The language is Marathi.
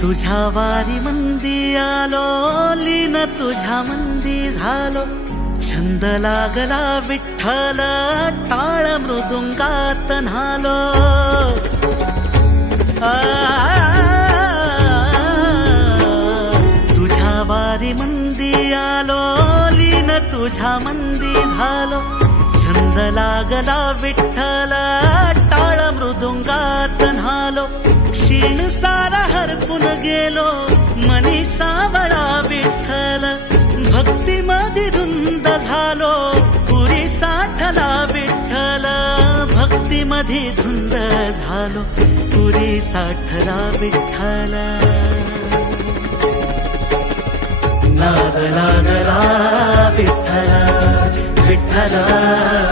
तुझ्या वारी मंदी आलो, लीन तुझ्या मंदी झालो. छंद लागला विठ्ठल, टाळ मृदुंगात न्हालो. तुझ्या वारी मंदी आलो, लीन तुझ्या मंदी झालो. छंद लागला विठ्ठल, टाळ मृदुंगात न्हालो. क्षीण सारा हरपून गेलो, मनी सावळा विठ्ठल. भक्ती मध्ये धुंद झालो, पुरी साठला विठ्ठल. भक्ती मध्ये धुंद झालो, पुरी साठला विठ्ठल. नाद लागला विठ्ठल विठ्ठल.